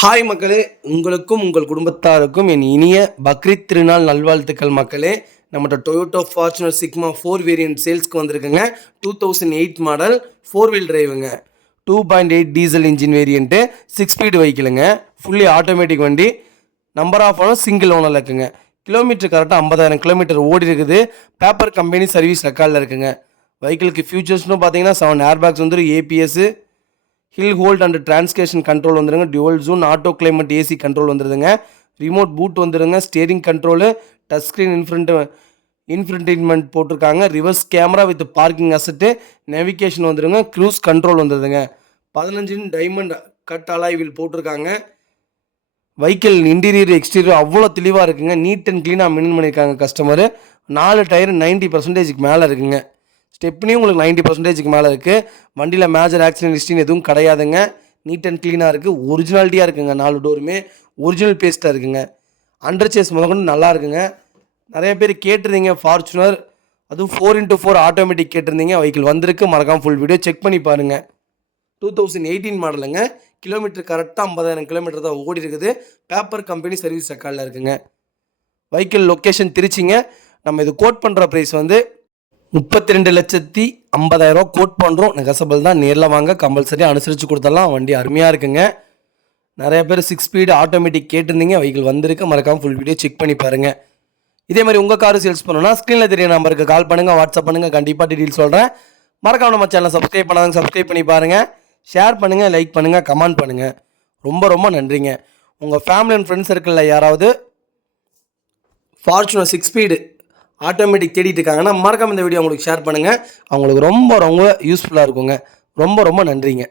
Hi மக்களே, உங்களுக்கும் உங்கள் குடும்பத்தாருக்கும் என் இனிய பக்ரீத் திருநாள் நல்வாழ்த்துக்கள் மக்களே. நம்மகிட்ட டொயோட்டோ ஃபார்ச்சுனர் சிக்மா 4 வேரியன்ட் சேல்ஸ்க்கு வந்திருக்குங்க. 2008 மாடல் 4 வீல் டிரைவுங்க. 2.8 டீசல் இன்ஜின் வேரியண்ட்டு, 6 ஸ்பீடு வெஹிக்கிளுங்க. ஃபுல்லி ஆட்டோமேட்டிக் வண்டி. நம்பர் ஆஃப் ஓனர் சிங்கிள் ஓனரில் இருக்குங்க. கிலோமீட்டர் கரெக்டாக 50,000 கிலோமீட்டர் ஓடி இருக்குது. பேப்பர் கம்பெனி சர்வீஸ் ரெக்கார்டில் இருக்குங்க. வெஹிக்கிளுக்கு ஃபியூச்சர்ஸ்னு பார்த்தீங்கன்னா 7 ஏர் பேக்ஸ் வந்துடும், ABS, hill hold and traction control வந்துடுங்க, dual zone auto climate AC control வந்துடுதுங்க, ரிமோட் பூட் வந்துடுங்க, steering control, touch screen infotainment போட்டிருக்காங்க, reverse camera with parking assist, navigation வந்துடுங்க, க்ரூஸ் கண்ட்ரோல் வந்துடுதுங்க. 15 டைமண்ட் கட் அலாய் வீல் போட்டிருக்காங்க. Vehicle interior exterior அவ்வளோ தெளிவாக இருக்குங்க. நீட் அண்ட் க்ளீனாக மெயின்டைன் பண்ணியிருக்காங்க கஸ்டமரு. 4 டயர் 90% மேலே இருக்குங்க. ஸ்டெப்னியும் உங்களுக்கு 90% மேலே இருக்குது. வண்டியில் மேஜர் ஆக்சிடென்ட் ஹிஸ்ட்ரின்னு எதுவும் கிடையாதுங்க. நீட் அண்ட் க்ளீனாக இருக்குது. ஒரிஜினாலிட்டியாக இருக்குங்க. 4 டோருமே ஒரிஜினல் பேஸ்ட்டாக இருக்குங்க. அண்டர் சேஸ் முதற்கொண்டு நல்லா இருக்குங்க. நிறைய பேர் கேட்டிருந்தீங்க ஃபார்ச்சுனர், அதுவும் 4x4 ஆட்டோமேட்டிக் கேட்டிருந்தீங்க. வெஹிக்கிள் வந்திருக்கு. மறக்காமல் ஃபுல் வீடியோ செக் பண்ணி பாருங்கள். 2018 மாடலுங்க. கிலோமீட்டர் கரெக்டாக 50,000 கிலோமீட்டர் தான் ஓடி இருக்குது. பேப்பர் கம்பெனி சர்வீஸ் ரெக்கார்டில் இருக்குங்க. வெஹிக்கிள் லொக்கேஷன் திருச்சிங்க. நம்ம இது கோட் பண்ணுற ப்ரைஸ் வந்து 32,50,000 கோட் பண்ணுறோம். நெகசபிள் தான். நேரில் வாங்க, கம்பல்சரியாக அனுசரித்து கொடுத்துடலாம். வண்டி அருமையாக இருக்குங்க. நிறைய பேர் 6 ஸ்பீடு ஆட்டோமேட்டிக் கேட்டிருந்தீங்க. வெஹிக்கிள் வந்திருக்கு. மறக்காமல் ஃபுல் வீடியோ செக் பண்ணி பாருங்கள். இதே மாதிரி உங்கள் காரு சேல்ஸ் பண்ணணும்னா ஸ்க்ரீனில் தெரிய நம்பருக்கு கால் பண்ணுங்கள், வாட்ஸ்அப் பண்ணுங்கள். கண்டிப்பாக டீட்டெயில் சொல்கிறேன். மறக்காம நம்ம சேனலை சப்ஸ்கிரைப் பண்ணாங்க, சப்ஸ்கிரைப் பண்ணி பாருங்கள். ஷேர் பண்ணுங்கள், லைக் பண்ணுங்கள், கமெண்ட் பண்ணுங்கள். ரொம்ப ரொம்ப நன்றிங்க. உங்கள் ஃபேமிலி அண்ட் ஃப்ரெண்ட்ஸ் சர்க்கிளில் யாராவது ஃபார்ச்சுனர் 6 ஸ்பீடு ஆட்டோமேட்டிக் தேடிட்டு இருக்காங்கன்னா மறக்காம இந்த வீடியோ உங்களுக்கு ஷேர் பண்ணுங்கள். அவங்களுக்கு ரொம்ப ரொம்ப யூஸ்ஃபுல்லாக இருக்குங்க. ரொம்ப ரொம்ப நன்றிங்க.